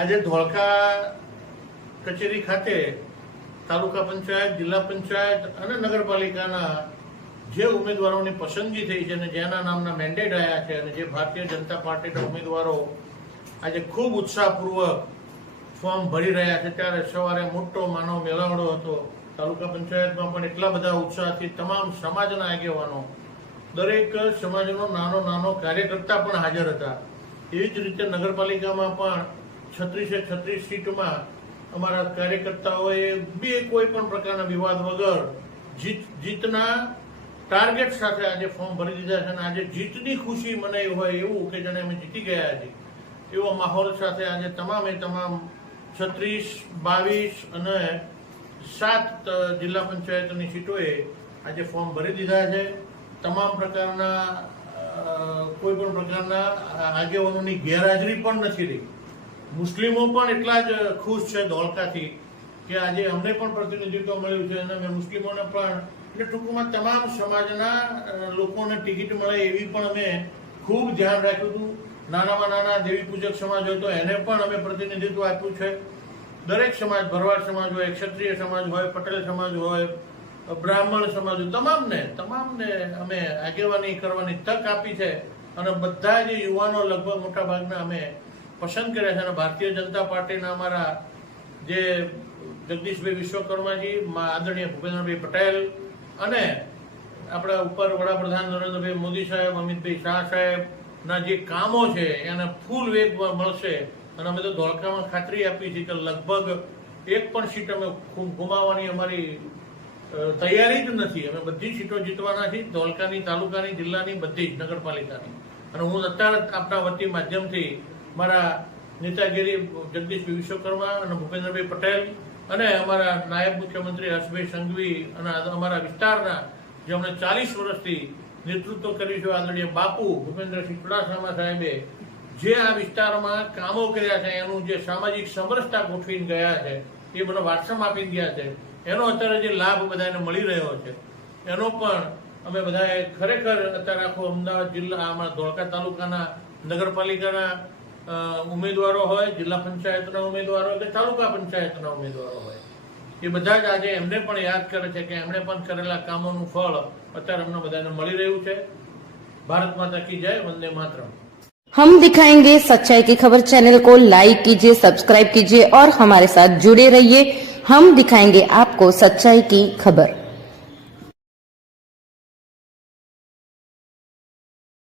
આજે ધોળકા કચેરી ખાતે તાલુકા પંચાયત, જિલ્લા પંચાયત અને નગરપાલિકાના જે ઉમેદવારોની પસંદગી થઈ છે અને જેના નામના મેન્ડેટ આવ્યા છે અને જે ભારતીય જનતા પાર્ટીના ઉમેદવારો આજે ખૂબ ઉત્સાહપૂર્વક ફોર્મ ભરી રહ્યા છે, ત્યારે સવારે મોટો માનવ મેળાવડો હતો. તાલુકા પંચાયતમાં પણ એટલા બધા ઉત્સાહથી તમામ સમાજના આગેવાનો, દરેક સમાજનો નાનો કાર્યકર્તા પણ હાજર હતા. એવી જ રીતે નગરપાલિકામાં પણ 36 સીટમાં અમારા કાર્યકર્તાઓએ કોઈ પણ પ્રકારના વિવાદ વગર જીતના ટાર્ગેટ સાથે આજે ફોર્મ ભરી દીધા છે અને આજે જીતની ખુશી મનાઈ હોય એવું કે જાણે અમે જીતી ગયા છીએ એવો માહોલ સાથે આજે તમામ 36, 22 અને 7 જિલ્લા પંચાયતની સીટોએ આજે ફોર્મ ભરી દીધા છે. તમામ પ્રકારના કોઈ પણ પ્રકારના આગેવાનોની ગેરહાજરી પણ નથી રહી. મુસ્લિમો પણ એટલા જ ખુશ છે ધોળકાથી કે આજે અમને પણ પ્રતિનિધિત્વ મળ્યું છે અને અમે મુસ્લિમોને પણ, એટલે ટૂંકમાં તમામ સમાજના લોકોને ટિકિટ મળે એવી પણ અમે ખૂબ ધ્યાન રાખ્યું હતું. નાનામાં નાના દેવી પૂજક સમાજ હોય તો એને પણ અમે પ્રતિનિધિત્વ આપ્યું છે. દરેક સમાજ, ભરવાડ સમાજ હોય, ક્ષત્રિય સમાજ હોય, પટેલ સમાજ હોય, બ્રાહ્મણ સમાજ હોય, તમામને અમે આગેવાની કરવાની તક આપી છે અને બધા જ યુવાનો લગભગ મોટા ભાગના અમે પસંદ કર્યા છે. અને ભારતીય જનતા પાર્ટીના અમારા જે જગદીશભાઈ વિશ્વકર્માજી, આદરણીય ભૂપેન્દ્રભાઈ પટેલ અને આપણા ઉપર વડાપ્રધાન નરેન્દ્રભાઈ મોદી સાહેબ, અમિતભાઈ શાહ સાહેબના જે કામો છે એને ફૂલ વેગ મળશે. અને અમે તો ધોળકામાં ખાતરી આપી છે કે લગભગ એક પણ સીટ અમે ગુમાવવાની અમારી તૈયારી જ નથી. અમે બધી સીટો જીતવાના છીએ, ધોળકાની, તાલુકાની, જિલ્લાની, બધી જ નગરપાલિકાની. અને હું અત્યારે આપણા વતી માધ્યમથી મારા નેતાગીરી જગદીશભાઈ વિશ્વકર્મા અને ભૂપેન્દ્રભાઈ પટેલ અને અમારા નાયબ મુખ્યમંત્રી હર્ષભાઈ સંઘવી અને અમારા વિસ્તારના જે અમને 40 વર્ષથી નેતૃત્વ કર્યું છે આદરણીય બાપુ ભૂપેન્દ્રસિંહ ચુડાસમા સાહેબે જે આ વિસ્તારમાં કામો કર્યા છે, એનું જે સામાજિક સમરસતા ગોઠવીને ગયા છે, એ બધો વારસામાં આપી ગયા છે, એનો અત્યારે જે લાભ બધાને મળી રહ્યો છે એનો પણ અમે બધાએ ખરેખર અત્યારે આખો અમદાવાદ જિલ્લા, આમાં ધોળકા તાલુકાના નગરપાલિકાના ઉમેદવારો હોય, જિલ્લા પંચાયતના ઉમેદવારો હોય કે તાલુકા પંચાયતના ઉમેદવારો હોય, એ બધા જ આજે એમને પણ યાદ કરે છે કે એમણે પણ કરેલા કામોનું ફળ અત્યારે અમને બધાને મળી રહ્યું છે. ભારત માતા કી જય, વંદે માતરમ. हम दिखाएंगे सच्चाई की खबर चैनल को लाइक कीजिए, सब्सक्राइब कीजिए और हमारे साथ जुड़े रहिए. हम दिखाएंगे आपको सच्चाई की खबर.